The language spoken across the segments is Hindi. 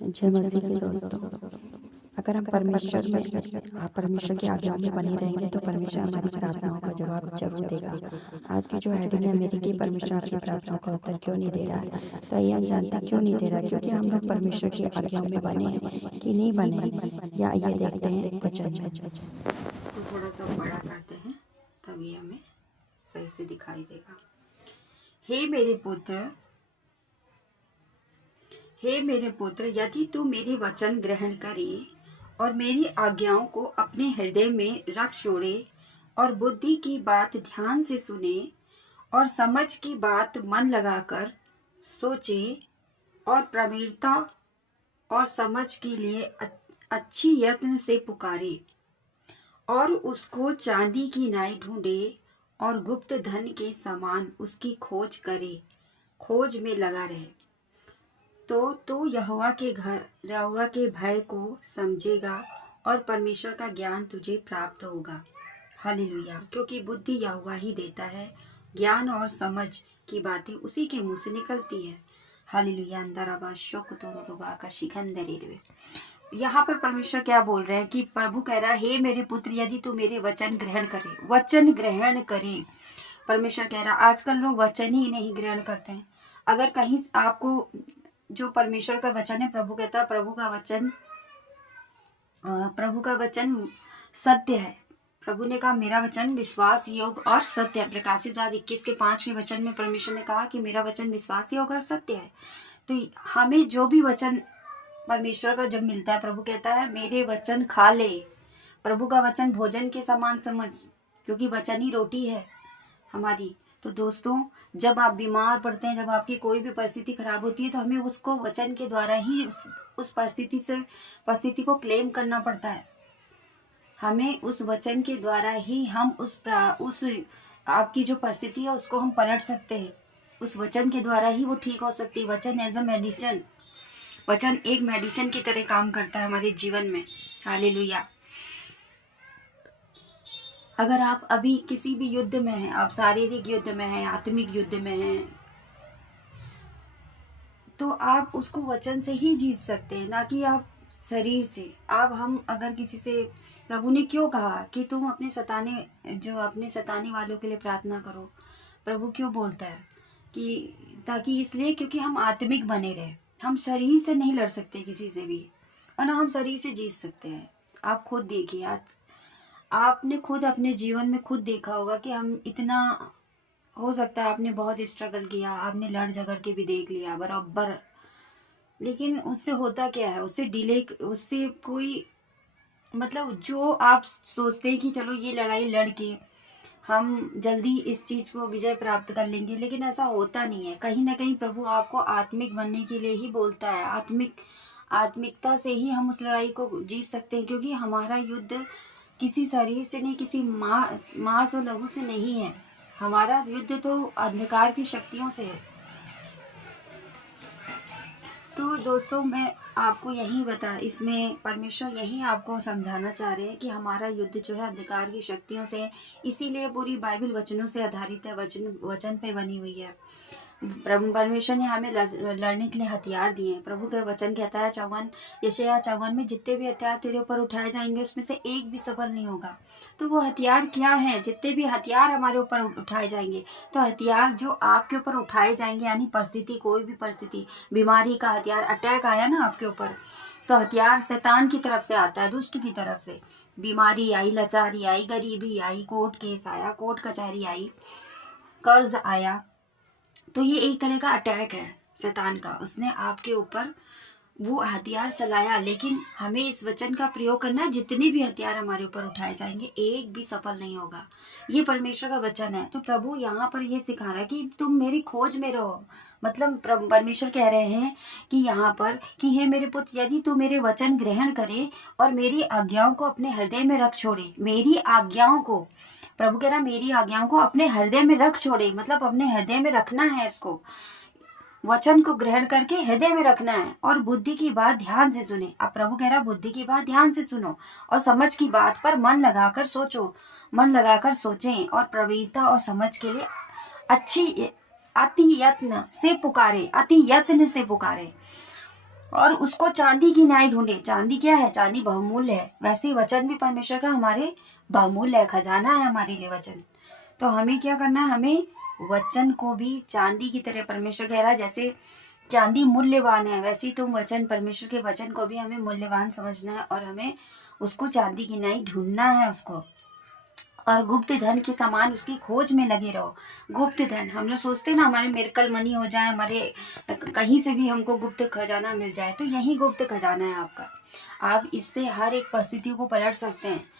जय मसीह के दोस्तों, अगर हम परमेश्वर में परमेश्वर की आज्ञाओं में बने रहेंगे तो परमेश्वर हमारी प्रार्थनाओं का जवाब जरूर देगा। आज की जो हेडिंग है मेरी कि परमेश्वर आपकी प्रार्थनाओं का उत्तर क्यों नहीं दे रहा है, तो आइए हम जानते हैं क्यों नहीं दे रहा है। क्योंकि हम लोग परमेश्वर की आज्ञाओं में बने हैं कि नहीं बने, या आइए देखते हैं वचन में। तो थोड़ा सा बड़ा करते हैं तभी हमें सही से दिखाई देगा। हे मेरे पुत्र, यदि तू मेरे वचन ग्रहण करे और मेरी आज्ञाओं को अपने हृदय में रख छोड़े और बुद्धि की बात ध्यान से सुने और समझ की बात मन लगाकर सोचे और प्रवीणता और समझ के लिए अच्छी यत्न से पुकारे और उसको चांदी की नाई ढूंढे और गुप्त धन के समान उसकी खोज करे, खोज में लगा रहे, तो तू यहोवा के भय को समझेगा और परमेश्वर का ज्ञान तुझे प्राप्त होगा। हालेलुया। क्योंकि बुद्धि यहोवा ही देता है, ज्ञान और समझ की बातें उसी के मुंह से निकलती है। हालेलुया। अंदर शोक तो का शिखंदरे। यहाँ पर परमेश्वर क्या बोल रहे हैं कि प्रभु कह रहा है, हे मेरे पुत्र, यदि तू मेरे वचन ग्रहण करे, वचन ग्रहण करे। परमेश्वर कह रहा है, आजकल लोग वचन ही नहीं ग्रहण करते हैं। अगर कहीं आपको जो परमेश्वर का वचन है, प्रभु कहता है प्रभु का वचन सत्य है। प्रभु ने कहा मेरा वचन विश्वास योग और सत्य है। प्रकाशित वाद 21:5 के वचन में परमेश्वर ने कहा कि मेरा वचन विश्वास योग और सत्य है। तो हमें जो भी वचन परमेश्वर का जब मिलता है, प्रभु कहता है मेरे वचन खा ले। प्रभु का वचन भोजन के समान समझ, क्योंकि वचन ही रोटी है हमारी। तो दोस्तों, जब आप बीमार पड़ते हैं, जब आपकी कोई भी परिस्थिति खराब होती है, तो हमें उसको वचन के द्वारा ही उस परिस्थिति को क्लेम करना पड़ता है। हमें उस वचन के द्वारा ही हम उस आपकी जो परिस्थिति है उसको हम पलट सकते हैं। उस वचन के द्वारा ही वो ठीक हो सकती है। वचन एज अ मेडिसिन, वचन एक मेडिसिन की तरह काम करता है हमारे जीवन में। हालेलुया। अगर आप अभी किसी भी युद्ध में हैं, आप शारीरिक युद्ध में हैं, आत्मिक युद्ध में हैं, तो आप उसको वचन से ही जीत सकते हैं, ना कि आप शरीर से। अब हम अगर किसी से, प्रभु ने क्यों कहा कि तुम अपने सताने वालों के लिए प्रार्थना करो। प्रभु क्यों बोलता है कि ताकि इसलिए क्योंकि हम आत्मिक बने रहे। हम शरीर से नहीं लड़ सकते किसी से भी, और ना हम शरीर से जीत सकते हैं। आप खुद देखिए, आपने खुद अपने जीवन में खुद देखा होगा कि हम इतना, हो सकता है आपने बहुत स्ट्रगल किया, आपने लड़ झगड़ के भी देख लिया बराबर, लेकिन उससे होता क्या है, उससे कोई मतलब, जो आप सोचते हैं कि चलो ये लड़ाई लड़ के हम जल्दी इस चीज को विजय प्राप्त कर लेंगे, लेकिन ऐसा होता नहीं है। कहीं ना कहीं प्रभु आपको आत्मिक बनने के लिए ही बोलता है। आत्मिकता से ही हम उस लड़ाई को जीत सकते हैं, क्योंकि हमारा युद्ध किसी शरीर से नहीं, किसी मांस और लहू से नहीं है। हमारा युद्ध तो अंधकार की शक्तियों से है। तो दोस्तों, मैं आपको इसमें परमेश्वर यही आपको समझाना चाह रहे हैं कि हमारा युद्ध जो है अंधकार की शक्तियों से है। इसीलिए पूरी बाइबल वचनों से आधारित है, वचन पे बनी हुई है। परमेश्वर ने हमें लड़ने के लिए हथियार दिए हैं। प्रभु का वचन कहता है यशायाह 54 में, जितने भी हथियार तेरे ऊपर उठाए जाएंगे उसमें से एक भी सफल नहीं होगा। तो वो हथियार क्या है? जितने भी हथियार हमारे ऊपर उठाए जाएंगे, तो हथियार जो आपके ऊपर उठाए जाएंगे, यानी परिस्थिति, कोई भी परिस्थिति, बीमारी का हथियार, अटैक आया ना आपके ऊपर, तो हथियार शैतान की तरफ से आता है, दुष्ट की तरफ से। बीमारी आई, लाचारी आई, गरीबी आई, कोर्ट केस आया, कोर्ट कचहरी आई, कर्ज आया, तो ये एक तरह का अटैक है शैतान का। उसने आपके ऊपर वो हथियार चलाया, लेकिन हमें इस वचन का प्रयोग करना है। जितने भी हथियार हमारे ऊपर उठाए जाएंगे, एक भी सफल नहीं होगा। ये परमेश्वर का वचन है। तो प्रभु यहाँ पर ये सिखा रहा है कि तुम मेरी खोज में रहो। मतलब परमेश्वर कह रहे हैं कि यहाँ पर कि हे मेरे पुत्र, यदि तू मेरे वचन ग्रहण करे और मेरी आज्ञाओं को अपने हृदय में रख छोड़े। मेरी आज्ञाओं को, प्रभु कह रहा मेरी आज्ञाओं को अपने हृदय में रख छोड़े, मतलब अपने हृदय में रखना है इसको, वचन को ग्रहण करके हृदय में रखना है, और बुद्धि की बात ध्यान से सुने। अब प्रभु कह रहा बुद्धि की बात ध्यान से सुनो और समझ की बात पर मन लगाकर सोचें और प्रवीणता और समझ के लिए अति यत्न से पुकारे। और उसको चांदी की न्याय ढूंढे। चांदी क्या है? चांदी बहुमूल्य है। वैसे ही वचन भी परमेश्वर का हमारे बहुमूल्य है, खजाना है हमारे लिए वचन। तो हमें क्या करना है? हमें वचन को भी चांदी की तरह, परमेश्वर कह रहा है जैसे चांदी मूल्यवान है, वैसे ही तुम वचन, परमेश्वर के वचन को भी हमें मूल्यवान समझना है और हमें उसको चांदी की न्याय ढूंढना है उसको, और गुप्त धन के समान उसकी खोज में लगे रहो। गुप्त धन, हम लोग सोचते हैं ना हमारे मिरेकल मनी हो जाए, हमारे कहीं से भी हमको गुप्त खजाना मिल जाए, तो यही गुप्त खजाना है आपका। आप इससे हर एक परिस्थिति को पलट सकते हैं।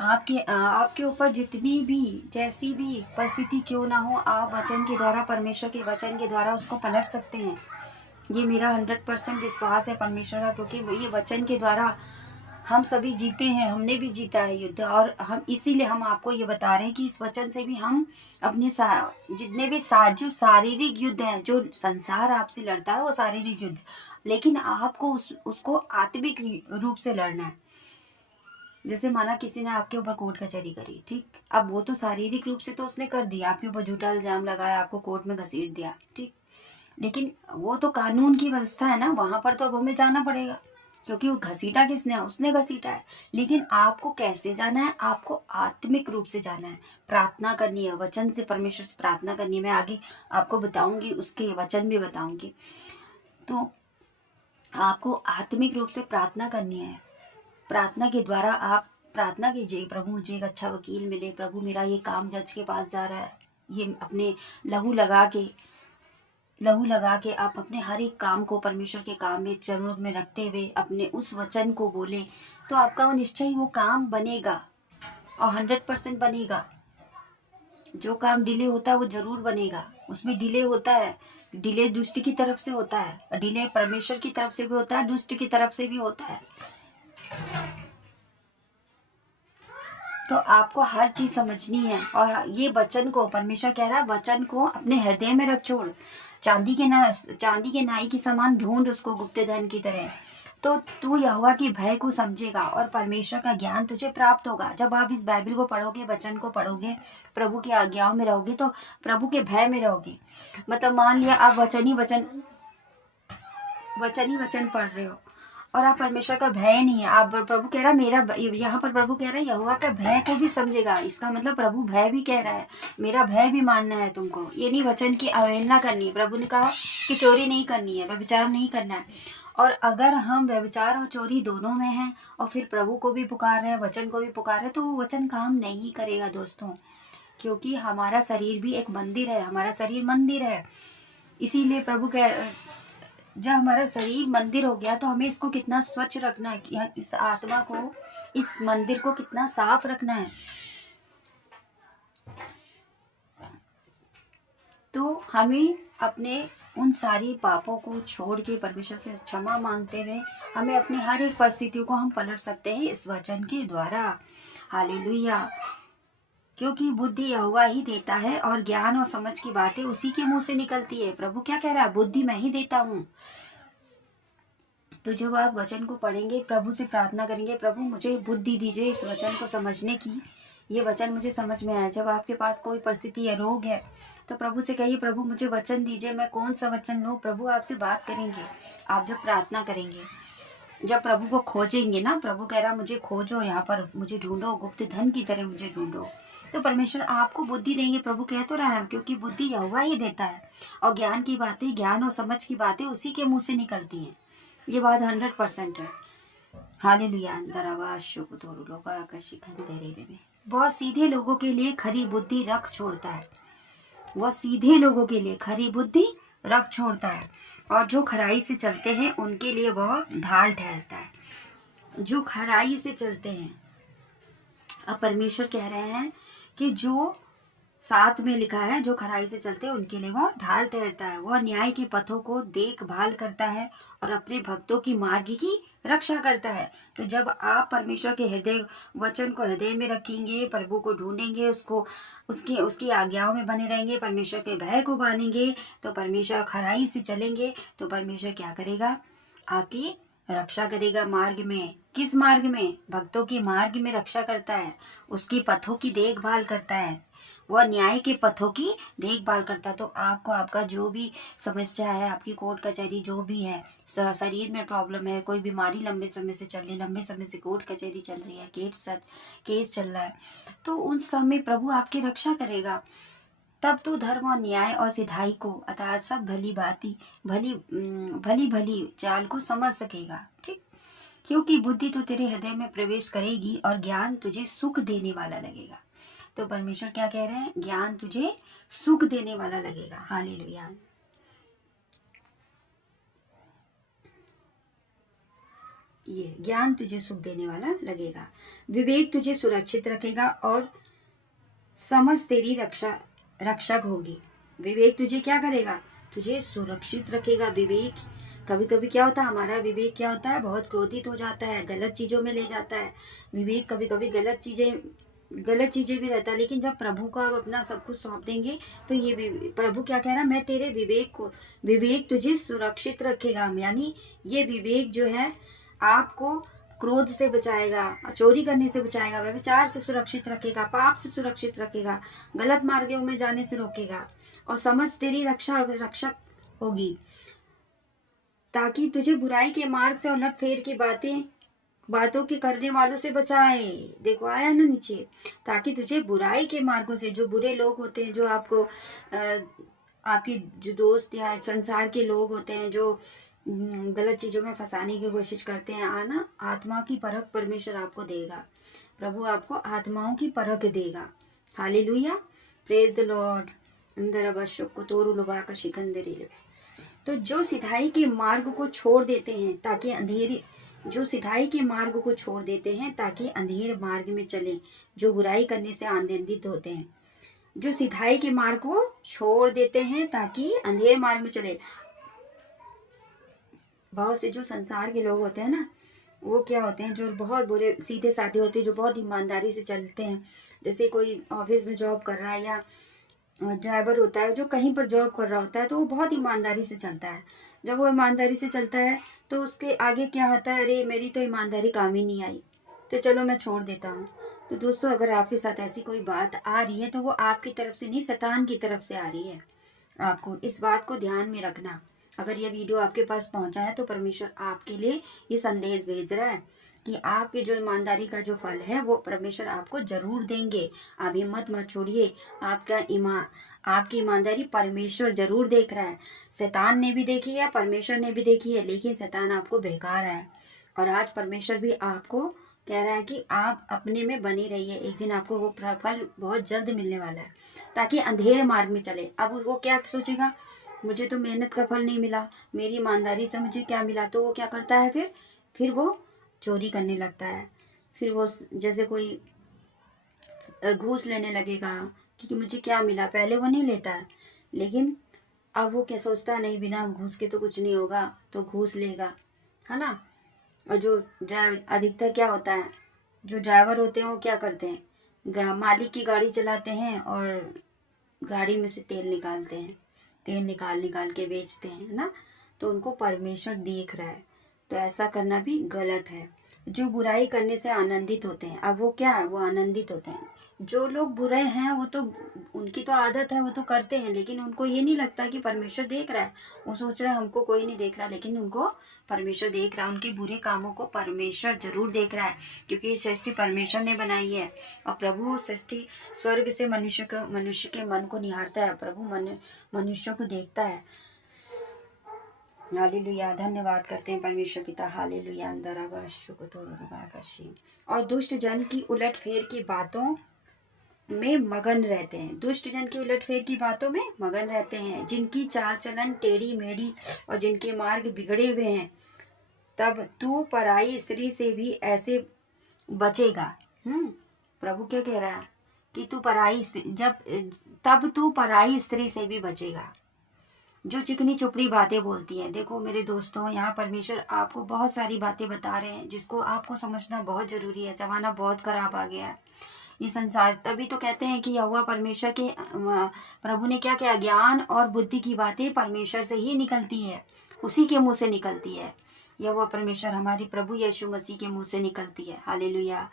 आपके ऊपर जितनी भी, जैसी भी परिस्थिति क्यों ना हो, आप वचन के द्वारा, परमेश्वर के वचन के द्वारा उसको पलट सकते हैं। ये मेरा 100% विश्वास है परमेश्वर का, क्योंकि ये वचन के द्वारा हम सभी जीते हैं, हमने भी जीता है युद्ध। और हम इसीलिए हम आपको ये बता रहे हैं कि इस वचन से भी हम अपने जितने भी जो शारीरिक युद्ध हैं, जो संसार आपसे लड़ता है वो शारीरिक युद्ध, लेकिन आपको उसको आत्मिक रूप से लड़ना है। जैसे माना किसी ने आपके ऊपर कोर्ट कचहरी करी, ठीक, अब वो तो शारीरिक रूप से तो उसने कर दिया, आपके ऊपर झूठा इल्जाम लगाया, आपको कोर्ट में घसीट दिया, ठीक, लेकिन वो तो कानून की व्यवस्था है ना, वहां पर तो अब हमें जाना पड़ेगा, क्योंकि वो घसीटा किसने है? उसने घसीटा है। लेकिन आपको कैसे जाना है? आपको आत्मिक रूप से जाना है, प्रार्थना करनी है, वचन से, परमेश्वर से प्रार्थना करनी है। मैं आगे आपको बताऊंगी, उसके वचन भी बताऊंगी। तो आपको आत्मिक रूप से प्रार्थना करनी है। प्रार्थना के द्वारा आप प्रार्थना कीजिए, प्रभु मुझे एक अच्छा वकील मिले, प्रभु मेरा ये काम जज के पास जा रहा है, ये अपने लहू लगा के आप अपने हर एक काम को परमेश्वर के काम में चरणों में रखते हुए अपने उस वचन को बोले, तो आपका वो निश्चय वो काम बनेगा और 100% बनेगा। जो काम डिले होता है वो जरूर बनेगा। उसमें डिले होता है, डिले दुष्ट की तरफ से होता है, डिले परमेश्वर की तरफ से भी होता है, दुष्ट की तरफ से भी होता है। तो आपको हर चीज समझनी है। और ये वचन को, परमेश्वर कह रहा है वचन को अपने हृदय में रख छोड़, चांदी के नाई के समान ढूंढ उसको गुप्त धन की तरह, तो तू यहोवा के भय को समझेगा और परमेश्वर का ज्ञान तुझे प्राप्त होगा। जब आप इस बाइबल को पढ़ोगे, वचन को पढ़ोगे, प्रभु की आज्ञाओं में रहोगे, तो प्रभु के भय में रहोगे। मतलब मान लिया आप वचन ही वचन पढ़ रहे हो और आप परमेश्वर का भय नहीं है, आप, प्रभु कह रहा मेरा, यहाँ पर प्रभु कह रहा है यहोवा का भय को भी समझेगा। इसका मतलब प्रभु भय भी कह रहा है, मेरा भय भी मानना है तुमको। ये नहीं वचन की अवहेलना करनी है। प्रभु ने कहा कि चोरी नहीं करनी है, व्यभिचार नहीं करना है। और अगर हम व्यभिचार और चोरी दोनों में हैं और फिर प्रभु को भी पुकार रहे हैं, वचन को भी पुकार रहे हैं, तो वो वचन काम नहीं करेगा दोस्तों, क्योंकि हमारा शरीर भी एक मंदिर है, हमारा शरीर मंदिर है। इसीलिए प्रभु कह, जब हमारा शरीर मंदिर हो गया तो हमें इसको कितना स्वच्छ रखना है, इस आत्मा को, इस मंदिर को कितना साफ रखना है। तो हमें अपने उन सारी पापों को छोड़ के परमेश्वर से क्षमा मांगते हुए हमें अपनी हर एक परिस्थितियों को हम पलट सकते हैं इस वचन के द्वारा। हालेलुया। क्योंकि बुद्धि यहोवा ही देता है और ज्ञान और समझ की बातें उसी के मुंह से निकलती है। प्रभु क्या कह रहा है? बुद्धि मैं ही देता हूँ। तो जब आप वचन को पढ़ेंगे, प्रभु से प्रार्थना करेंगे, प्रभु मुझे बुद्धि दीजिए इस वचन को समझने की, ये वचन मुझे समझ में आया। जब आपके पास कोई परिस्थिति या रोग है तो प्रभु से कहिए, प्रभु मुझे वचन दीजिए, मैं कौन सा वचन लूँ। प्रभु आपसे बात करेंगे। आप जब प्रार्थना करेंगे, जब प्रभु को खोजेंगे ना, प्रभु कह रहा मुझे खोजो, यहाँ पर मुझे ढूंढो, गुप्त धन की तरह मुझे ढूंढो, तो परमेश्वर आपको बुद्धि देंगे। प्रभु कह तो रहा है, क्योंकि बुद्धि यहोवा ही देता है और ज्ञान की बातें, ज्ञान और समझ की बातें उसी के मुंह से निकलती हैं। ये बात 100% है। हालेलुया। बहुत सीधे लोगों के लिए खरी बुद्धि रख छोड़ता है, वो सीधे लोगों के लिए खरी बुद्धि रख छोड़ता है, और जो खराई से चलते हैं उनके लिए वह ढाल ठहरता है। जो खराई से चलते हैं, अब परमेश्वर कह रहे हैं कि जो 7 में लिखा है, जो खराई से चलते हैं उनके लिए वह ढाल ठहरता है। वह न्याय के पथों को देखभाल करता है और अपने भक्तों की मार्ग की रक्षा करता है। तो जब आप परमेश्वर के हृदय वचन को हृदय में रखेंगे, प्रभु को ढूंढेंगे, उसको उसकी आज्ञाओं में बने रहेंगे, परमेश्वर के भय को मानेंगे, तो परमेश्वर खराई से चलेंगे, तो परमेश्वर क्या करेगा? आपकी रक्षा करेगा मार्ग में। किस मार्ग में? भक्तों की मार्ग में रक्षा करता है, उसकी पथों की देखभाल करता है, वह न्याय के पथों की देखभाल करता है। तो आपको आपका जो भी समस्या है, आपकी कोर्ट कचहरी जो भी है, शरीर में प्रॉब्लम है, कोई बीमारी लंबे समय से चल रही है, लंबे समय से कोर्ट कचहरी चल रही है, केस चल रहा है, तो उन सब में प्रभु आपकी रक्षा करेगा। तब तू धर्म और न्याय और सिधाई को अर्थात सब भली भली चाल को समझ सकेगा। ठीक, क्योंकि बुद्धि तो तेरे हृदय में प्रवेश करेगी और ज्ञान तुझे सुख देने वाला लगेगा। तो परमेश्वर क्या कह रहे हैं? ज्ञान तुझे सुख देने वाला लगेगा। हालेलुया। ये ज्ञान तुझे सुख देने वाला लगेगा, विवेक तुझे सुरक्षित रखेगा और समझ तेरी रक्षक होगी। विवेक तुझे क्या करेगा? तुझे सुरक्षित रखेगा। विवेक कभी कभी क्या होता है, हमारा विवेक क्या होता है, बहुत क्रोधित हो जाता है, गलत चीजों में ले जाता है। विवेक कभी कभी गलत चीजें भी रहता है, लेकिन जब प्रभु को आप अपना सब कुछ सौंप देंगे तो ये प्रभु क्या कह रहा है? मैं तेरे विवेक तुझे सुरक्षित रखेगा। यानी ये विवेक जो है आपको क्रोध से बचाएगा, चोरी करने से बचाएगा, व्यभिचार से सुरक्षित रखेगा, पाप से सुरक्षित रखेगा, गलत मार्गों में जाने से रोकेगा, और समझ तेरी रक्षक होगी, ताकि तुझे बुराई के मार्ग से उलट फेर की बातों के करने वालों से बचाए। देखो आया ना नीचे, ताकि तुझे बुराई के मार्गों से, जो बुरे लोग होते हैं, जो आपको आपके जो दोस्त या संसार के लोग होते हैं, जो गलत चीजों में फंसाने की कोशिश करते हैं, आना आत्मा की परख परमेश्वर आपको देगा। प्रभु आपको आत्माओं की परख देगा। Hallelujah, praise the Lord. अंदर अवश्य को तोरु लुबा का शिकंदरी। तो जो सिधाई के मार्ग को छोड़ देते हैं ताकि अंधेरे मार्ग में चले, जो बुराई करने से आनंदित होते हैं, जो सिधाई के मार्ग को छोड़ देते हैं ताकि अंधेरे मार्ग में चले। बहुत से जो संसार के लोग होते हैं ना, वो क्या होते हैं, जो बहुत बुरे सीधे साधे होते हैं, जो बहुत ईमानदारी से चलते हैं। जैसे कोई ऑफिस में जॉब कर रहा है या ड्राइवर होता है, जो कहीं पर जॉब कर रहा होता है, तो वो बहुत ईमानदारी से चलता है। जब वो ईमानदारी से चलता है तो उसके आगे क्या होता है, अरे मेरी तो ईमानदारी काम ही नहीं आई, तो चलो मैं छोड़ देता हूँ। तो दोस्तों, अगर आपके साथ ऐसी कोई बात आ रही है तो वो आपकी तरफ से नहीं, शैतान की तरफ से आ रही है। आपको इस बात को ध्यान में रखना। अगर यह वीडियो आपके पास पहुंचा है तो परमेश्वर आपके लिए ये संदेश भेज रहा है कि आपकी जो ईमानदारी का जो फल है वो परमेश्वर आपको जरूर देंगे। आप हिम्मत मत छोड़िए, आपकी ईमानदारी परमेश्वर जरूर देख रहा है। शैतान ने भी देखी है, परमेश्वर ने भी देखी है, लेकिन शैतान आपको बहका रहा है। और आज परमेश्वर भी आपको कह रहा है कि आप अपने में बने रहिए, एक दिन आपको वो फल बहुत जल्द मिलने वाला है, ताकि अंधेरे मार्ग में चले। अब वो क्या सोचेगा, मुझे तो मेहनत का फल नहीं मिला, मेरी ईमानदारी से मुझे क्या मिला, तो वो क्या करता है, फिर वो चोरी करने लगता है। फिर वो जैसे कोई घूस लेने लगेगा कि मुझे क्या मिला। पहले वो नहीं लेता है, लेकिन अब वो क्या सोचता है, नहीं बिना घूस के तो कुछ नहीं होगा, तो घूस लेगा, है ना। और जो अधिकतर क्या होता है, जो ड्राइवर होते हैं वो क्या करते हैं, मालिक की गाड़ी चलाते हैं और गाड़ी में से तेल निकालते हैं, तेल निकाल के बेचते हैं ना। तो उनको परमेश्वर देख रहा है, तो ऐसा करना भी गलत है। जो बुराई करने से आनंदित होते हैं, अब वो क्या है, वो आनंदित होते हैं। जो लोग बुरे हैं वो तो, उनकी तो आदत है, वो तो करते हैं, लेकिन उनको ये नहीं लगता कि परमेश्वर देख रहा है। वो सोच रहे हैं हमको कोई नहीं देख रहा, लेकिन उनको परमेश्वर देख रहा है। उनके बुरे कामों को परमेश्वर जरूर देख रहा है, क्योंकि सृष्टि परमेश्वर ने बनाई है। और प्रभु सृष्टि स्वर्ग से मनुष्य के मन को निहारता है। प्रभु मनुष्य को देखता है। हालेलुया, धन्यवाद करते हैं परमेश्वर पिता। हालेलुया, अंदर और दुष्ट जन की उलटफेर की बातों में मगन रहते हैं। दुष्ट जन की उलटफेर की बातों में मगन रहते हैं, जिनकी चाल चलन टेढ़ी मेढ़ी और जिनके मार्ग बिगड़े हुए हैं। तब तू पराई स्त्री से भी ऐसे बचेगा। प्रभु क्या कह रहा है कि तब तू पराई स्त्री से भी बचेगा, जो चिकनी चुपड़ी बातें बोलती है। देखो मेरे दोस्तों, यहाँ परमेश्वर आपको बहुत सारी बातें बता रहे हैं, जिसको आपको समझना बहुत जरूरी है। जमाना बहुत खराब आ गया है, ये संसार। तभी तो कहते हैं कि यहोवा परमेश्वर के प्रभु ने क्या किया, ज्ञान और बुद्धि की बातें परमेश्वर से ही निकलती है, उसी के मुंह से निकलती है। यहोवा परमेश्वर हमारी प्रभु यीशु मसीह के मुंह से निकलती है। हालेलुया,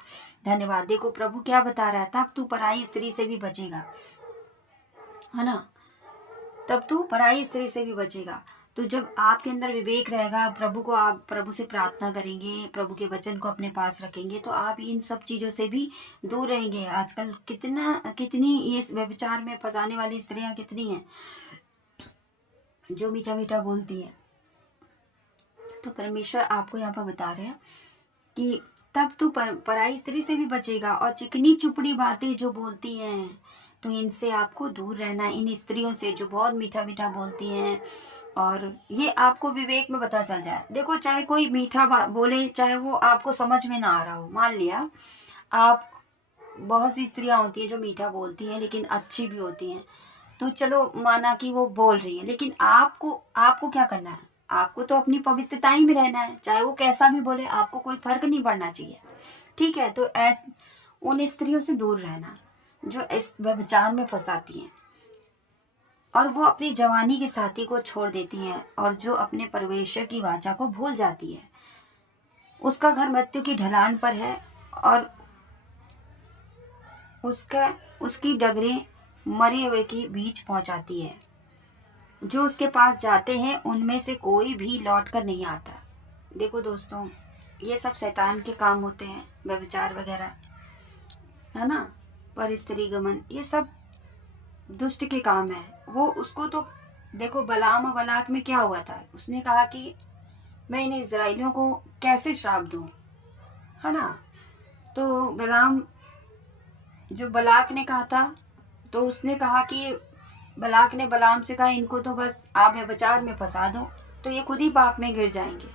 धन्यवाद। देखो प्रभु क्या बता रहा है, तब तू पराई स्त्री से भी बचेगा। है ना, तब तू पराई स्त्री से भी बचेगा। तो जब आपके अंदर विवेक रहेगा, आप प्रभु से प्रार्थना करेंगे, प्रभु के वचन को अपने पास रखेंगे, तो आप इन सब चीज़ों से भी दूर रहेंगे। आजकल कितनी ये व्यभिचार में फंसाने वाली स्त्रियां कितनी हैं जो मीठा मीठा बोलती हैं। तो परमेश्वर आपको यहाँ पर बता रहे हैं कि तब तू पराई स्त्री से भी बचेगा। और चिकनी चुपड़ी बातें जो बोलती हैं, तो इनसे आपको दूर रहना है, इन स्त्रियों से जो बहुत मीठा मीठा बोलती हैं। और ये आपको विवेक में पता चल जाए। देखो, चाहे कोई मीठा बोले, चाहे वो आपको समझ में ना आ रहा हो। मान लिया आप, बहुत सी स्त्रियां होती हैं जो मीठा बोलती हैं लेकिन अच्छी भी होती हैं, तो चलो माना कि वो बोल रही है, लेकिन आपको क्या करना है? आपको तो अपनी पवित्रता ही में रहना है। चाहे वो कैसा भी बोले, आपको कोई फर्क नहीं पड़ना चाहिए, ठीक है। तो उन स्त्रियों से दूर रहना जो इस व्यभिचार में फंसाती हैं, और वो अपनी जवानी के साथी को छोड़ देती हैं, और जो अपने परमेश्वर की वाचा को भूल जाती है, उसका घर मृत्यु की ढलान पर है, और उसकी डगरें मरे हुए के बीच पहुंचाती है। जो उसके पास जाते हैं उनमें से कोई भी लौट कर नहीं आता। देखो दोस्तों, ये सब शैतान के काम होते हैं, व्यभिचार वगैरह, है ना, पर स्त्री गमन, ये सब दुष्ट के काम है। वो उसको तो देखो, बलाम और बलाक में क्या हुआ था, उसने कहा कि मैं इन इजराइलियों को कैसे श्राप दूं, है ना। तो जो बलाक ने कहा था, तो उसने कहा कि बलाक ने बलाम से कहा, इनको तो बस आप व्यभिचार में फंसा दो, तो ये खुद ही पाप में गिर जाएंगे,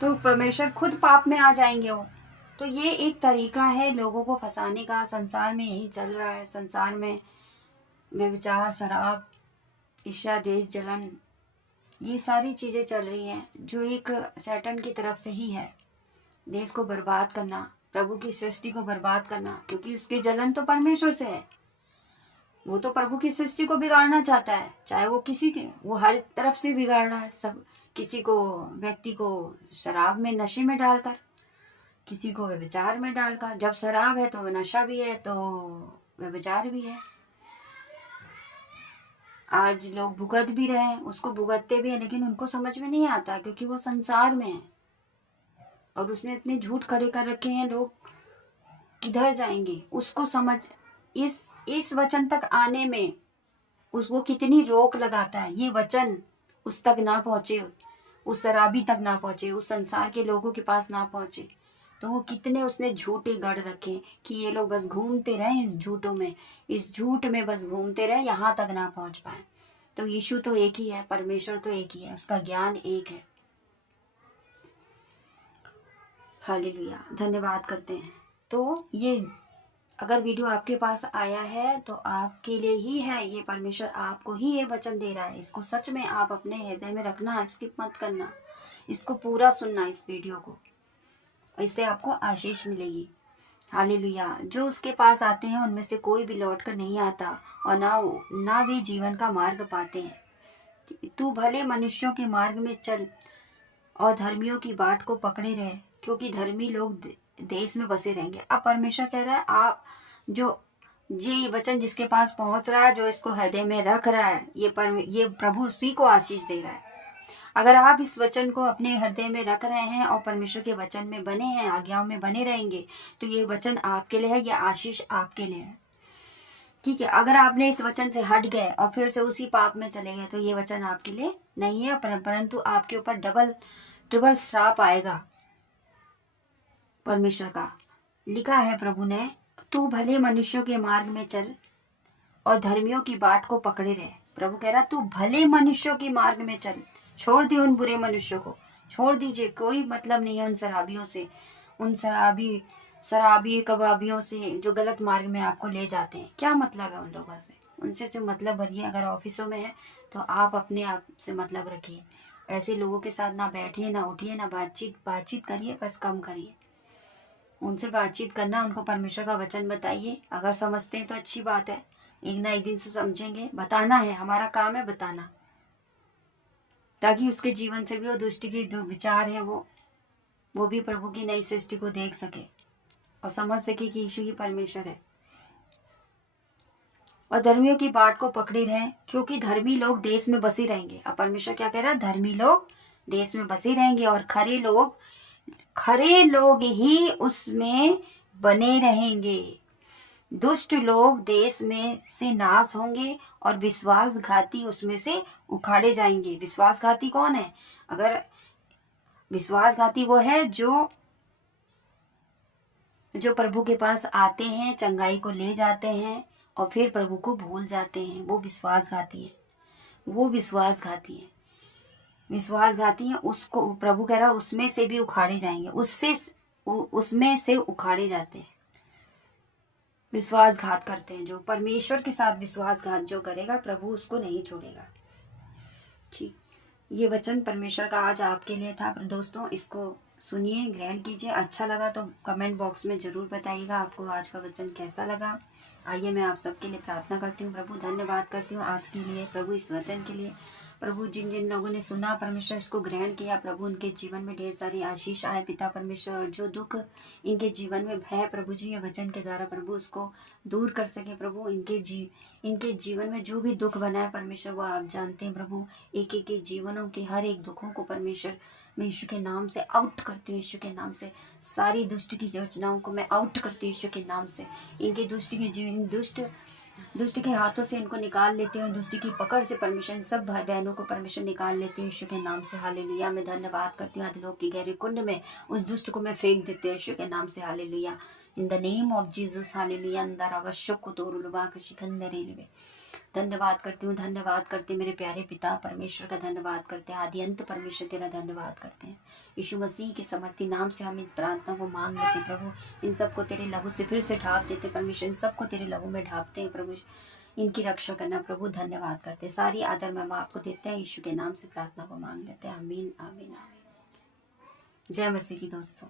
तो परमेश्वर खुद पाप में आ जाएंगे वो। तो ये एक तरीका है लोगों को फंसाने का। संसार में यही चल रहा है। संसार में व्यभिचार, शराब, ईर्ष्या, द्वेष, जलन, ये सारी चीजें चल रही हैं जो एक शैतान की तरफ से ही है। देश को बर्बाद करना, प्रभु की सृष्टि को बर्बाद करना, क्योंकि उसकी जलन तो परमेश्वर से है। वो तो प्रभु की सृष्टि को बिगाड़ना चाहता है, चाहे वो वो हर तरफ से बिगाड़ रहा है। सब किसी को, व्यक्ति को शराब में, नशे में डालकर, किसी को व्यभिचार में डालकर। जब शराब है तो नशा भी है, तो व्यभिचार भी है। आज लोग भुगत भी रहे हैं, उसको भुगतते भी हैं, लेकिन उनको समझ में नहीं आता, क्योंकि वो संसार में है और उसने इतने झूठ खड़े कर रखे हैं। लोग किधर जाएंगे उसको समझ, इस वचन तक आने में उसको कितनी रोक लगाता है। ये वचन उस तक ना पहुंचे, उस शराबी तक ना पहुंचे, उस संसार के लोगों के पास ना पहुंचे, तो वो कितने उसने झूठे गढ़ रखे कि ये लोग बस घूमते रहे इस झूठों में, इस झूठ में बस घूमते रहे, यहाँ तक ना पहुंच पाए। तो यीशु तो एक ही है, परमेश्वर तो एक ही है, उसका ज्ञान एक है। हालेलुया, धन्यवाद करते हैं। तो ये अगर वीडियो आपके पास आया है तो आपके लिए ही है। ये परमेश्वर आपको ही ये वचन दे रहा है। इसको सच में आप अपने हृदय में रखना, स्किप मत करना, इसको पूरा सुनना, इस वीडियो को। इससे आपको आशीष मिलेगी। हालेलुया। जो उसके पास आते हैं उनमें से कोई भी लौट कर नहीं आता, और ना वे जीवन का मार्ग पाते हैं। तू भले मनुष्यों के मार्ग में चल और धर्मियों की बाट को पकड़े रहे, क्योंकि धर्मी लोग देश में बसे रहेंगे। अब परमेश्वर कह रहा है, आप जो ये वचन जिसके पास पहुंच रहा है, जो इसको हृदय में रख रहा है, ये प्रभु उसी को आशीष दे रहा है। अगर आप इस वचन को अपने हृदय में रख रहे हैं और परमेश्वर के वचन में बने हैं, आज्ञाओं में बने रहेंगे, तो ये वचन आपके लिए है, ये आशीष आपके लिए है, ठीक है। अगर आपने इस वचन से हट गए और फिर से उसी पाप में चले गए, तो ये वचन आपके लिए नहीं है, परंतु आपके ऊपर डबल ट्रिपल श्राप आएगा परमेश्वर का। लिखा है प्रभु ने, तू भले मनुष्यों के मार्ग में चल और धर्मियों की बाट को पकड़े रहे। प्रभु कह रहा, तू भले मनुष्यों के मार्ग में चल, छोड़ दे उन बुरे मनुष्यों को, छोड़ दीजिए। कोई मतलब नहीं है उन शराबियों से, उन शराबी कबाबियों से जो गलत मार्ग में आपको ले जाते हैं। क्या मतलब है उन लोगों से? उनसे से मतलब भरिए। अगर ऑफिसों में है तो आप अपने आप से मतलब रखिए। ऐसे लोगों के साथ ना बैठिए, ना उठिए, ना बातचीत करिए, बस कम करिए। उनसे बातचीत करना, उनको परमेश्वर का वचन बताइए। अगर समझते हैं तो अच्छी बात है, एक ना एक दिन से समझेंगे। बताना है, हमारा काम है बताना, ताकि उसके जीवन से भी वो दुष्ट के जो विचार है वो भी प्रभु की नई सृष्टि को देख सके और समझ सके कि यीशु ही परमेश्वर है। और धर्मियों की बाट को पकड़े रहें, क्योंकि धर्मी लोग देश में बसे रहेंगे। अब परमेश्वर क्या कह रहा है, धर्मी लोग देश में बसे रहेंगे और खरे लोग ही उसमें बने रहेंगे। दुष्ट लोग देश में से नाश होंगे और विश्वासघाती उसमें से उखाड़े जाएंगे। विश्वासघाती कौन है? अगर विश्वासघाती वो है जो प्रभु के पास आते हैं, चंगाई को ले जाते हैं और फिर प्रभु को भूल जाते हैं, वो विश्वासघाती है। वो विश्वासघाती है, विश्वासघाती है। उसको प्रभु कह रहा है उसमें से भी उखाड़े जाएंगे, उसमें से उखाड़े जाते हैं। विश्वासघात करते हैं जो परमेश्वर के साथ विश्वासघात जो करेगा, प्रभु उसको नहीं छोड़ेगा। ठीक, ये वचन परमेश्वर का आज आपके लिए था। दोस्तों, इसको सुनिए, ग्रहण कीजिए। अच्छा लगा तो कमेंट बॉक्स में जरूर बताइएगा आपको आज का वचन कैसा लगा। आइए मैं आप सबके लिए प्रार्थना करती हूँ। प्रभु धन्यवाद करती हूँ आज के लिए, प्रभु इस वचन के लिए। प्रभु जिन जिन लोगों ने सुना परमेश्वर, इसको ग्रहण किया, प्रभु उनके जीवन में ढेर सारी आशीष आए पिता परमेश्वर। और जो दुख इनके जीवन में है प्रभु जी, ये वचन के द्वारा प्रभु उसको दूर कर सके। प्रभु इनके जीवन में जो भी दुख बना है परमेश्वर, वो आप जानते हैं प्रभु। एक एक के जीवनों के हर एक दुखों को परमेश्वर मैं यीशु के नाम से आउट करती हूँ। यीशु के नाम से सारी दुष्ट की योजनाओं को मैं आउट करती हूँ यीशु के नाम से। इनके दुष्ट के हाथों से इनको निकाल लेती हूँ। दुष्ट की पकड़ से परमेश्वर सब भाई बहनों को परमेश्वर निकाल लेती हूँ यीशु के नाम से। हालेलुया। मैं धन्यवाद करती हूँ, अधोलोक की गहरे कुंड में उस दुष्ट को मैं फेंक देती हूँ यीशु के नाम से। Hallelujah, in the name of Jesus. Hallelujah. अंदर आवश्यक को तोरुलवा शिखंदरे। धन्यवाद करती हूँ, धन्यवाद करते मेरे प्यारे पिता परमेश्वर का धन्यवाद करते हैं। आदि अंत परमेश्वर तेरा धन्यवाद करते हैं। यीशु मसीह के समर्थी नाम से हम इन प्रार्थना को मांग लेते प्रभु। इन सबको तेरे लहू से फिर से ढाप देते परमेश्वर, इन सबको तेरे लहू में ढापते हैं प्रभु। इनकी रक्षा करना प्रभु, धन्यवाद करते। सारी आदर महिमा आपको देते हैं। यीशु के नाम से प्रार्थना को मांग लेते हैं। आमीन आमीन आमीन। जय मसीह की दोस्तों।